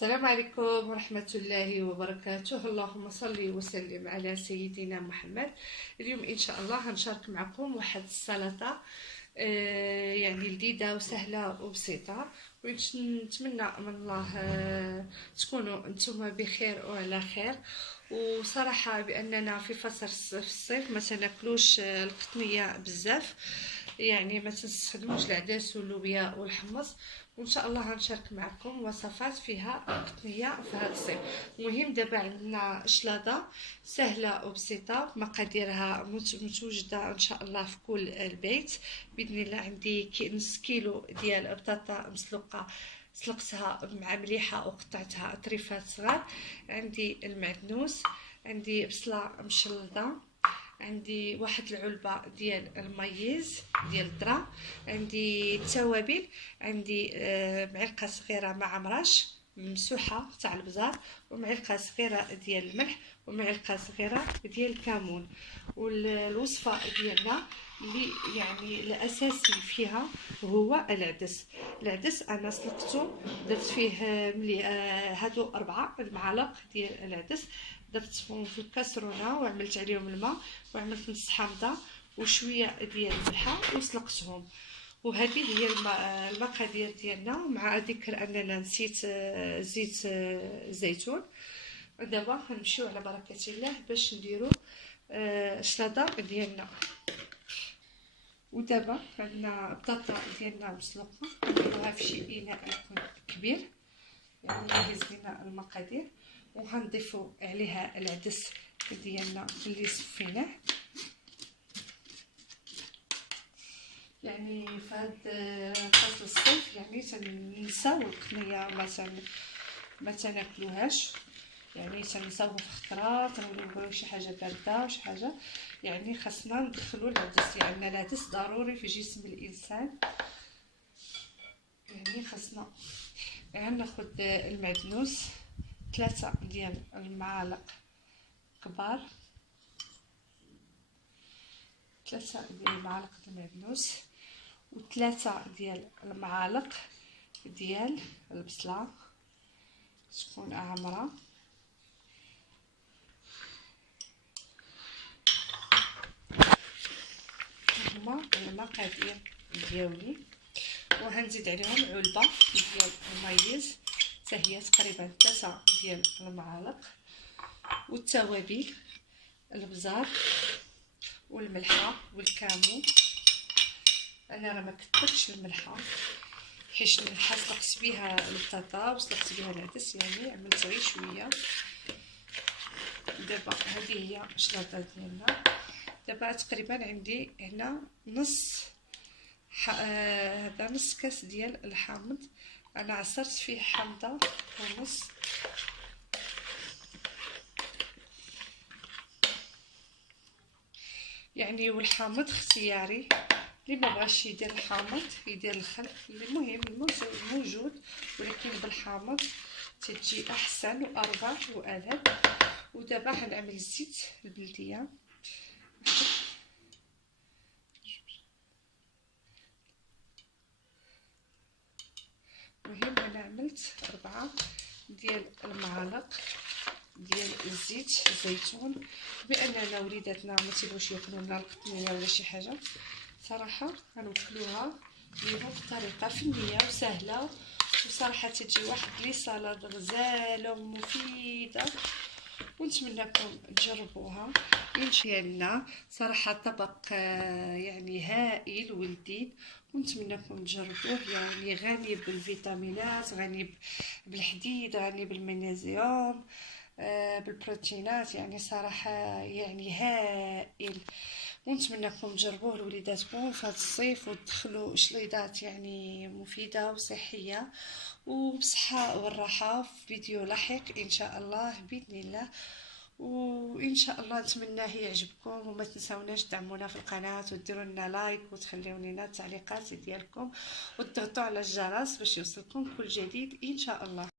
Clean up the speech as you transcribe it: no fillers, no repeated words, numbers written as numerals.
السلام عليكم ورحمة الله وبركاته. اللهم صل وسلم على سيدنا محمد. اليوم إن شاء الله هنشارك معكم واحد السلطة يعني لذيذة وسهلة وبسيطة، ونتمنى من الله تكونوا نتوما بخير وعلى خير. وصراحة بأننا في فصل الصيف ما تناكلوش القطنية بزاف، يعني ما تستخدموش العدس واللوبيا والحمص، وان شاء الله غنشارك معكم وصفات فيها قطنيه في هذا الصيف. المهم دابا عندنا شلاضه سهله وبسيطه، مقاديرها متوجده ان شاء الله في كل البيت باذن الله. عندي نص كيلو ديال بطاطا مسلوقه، سلقتها مع مليحه وقطعتها طريفات صغار. عندي المعدنوس، عندي بصله مشلضه، عندي واحد العلبه ديال المايز ديال الذره، عندي التوابل، عندي معلقه صغيره مع مرش ممسوحه تاع البزار، ومعلقه صغيره ديال الملح، ومعلقه صغيره ديال الكمون. والوصفه ديالنا اللي يعني الاساسي فيها هو العدس انا سلقته، درت فيه هادو 4 المعالق ديال العدس، درتهم في الكاسرونه وعملت عليهم الماء، وعملت نص حامضه وشويه ديال الملحه وسلقتهم. وهذه هي المقادير ديالنا، مع ذكر اننا نسيت زيت الزيتون. دابا غنمشيو على بركه الله باش نديرو الشلاضه ديالنا. ودابا عندنا البطاطا ديالنا مسلوقه، نديروها في شي اناء يكون كبير، يعني يهز لنا المقادير، وغنضيفو عليها العدس ديالنا اللي صفيناه. يعني في هذا فصل الصيف يعني تنساو القطنيه، ما تناكلوهاش، يعني تنساوها في خطرات، نبغيو شي حاجه بارده وشي حاجه، يعني خاصنا ندخلو العدس، يعني العدس ضروري في جسم الانسان. يعني خاصنا ناخد المعدنوس 3 ديال المعالق كبار، 3 ديال المعالق المعدنوس، و3 ديال المعالق ديال البصله تكون عامره. هما المقادير ديالي، وهنزيد عليهم علبه ديال المايز حتى هي تقريبا 3 ديال المعالق، والتوابل البزار والملحه والكمون. انا راه ما كثرتش الملحه حيت الملحه سلقت بها البطاطا وسلقت بها العدس، يعني عملت غير شويه. دابا هذه هي الشلاضه ديالنا. دابا تقريبا عندي هنا هذا نص كاس ديال الحامض، انا عصرت فيه حامضه ونص، يعني والحامض اختياري، اللي ما بغاش يدير الحامض يدير الخل، المهم موجود، ولكن بالحامض تجي احسن واربع والذ. ودابا غنعمل الزيت البلديه، المهم انا عملت 4 ديال المعالق ديال الزيت الزيتون. باننا وليداتنا ما تيبغوش ياكلوا لنا القطنيه ولا شي حاجه، صراحه غنوكلوها ليهم بطريقه فنيه وسهله، وصراحه تجي واحد لي سالاد غزاله ومفيده، ونتمنىكم تجربوها ان شاء الله. صراحه طبق يعني هائل ولذيذ، ونتمنىكم تجربوه، يعني غني بالفيتامينات، غني بالحديد، غني بالمغنيسيوم، بالبروتينات، يعني صراحه يعني هائل. ونتمنىكم تجربوه لوليداتكم في هذا الصيف، وتدخلوا شليضات يعني مفيده وصحيه وبصحه والراحه. في فيديو لاحق ان شاء الله باذن الله، وان شاء الله نتمناه يعجبكم. وما تنساوناش تدعمونا في القناه وديروا لنا لايك وتخليو لنا التعليقات ديالكم، وتضغطوا على الجرس باش يوصلكم كل جديد ان شاء الله.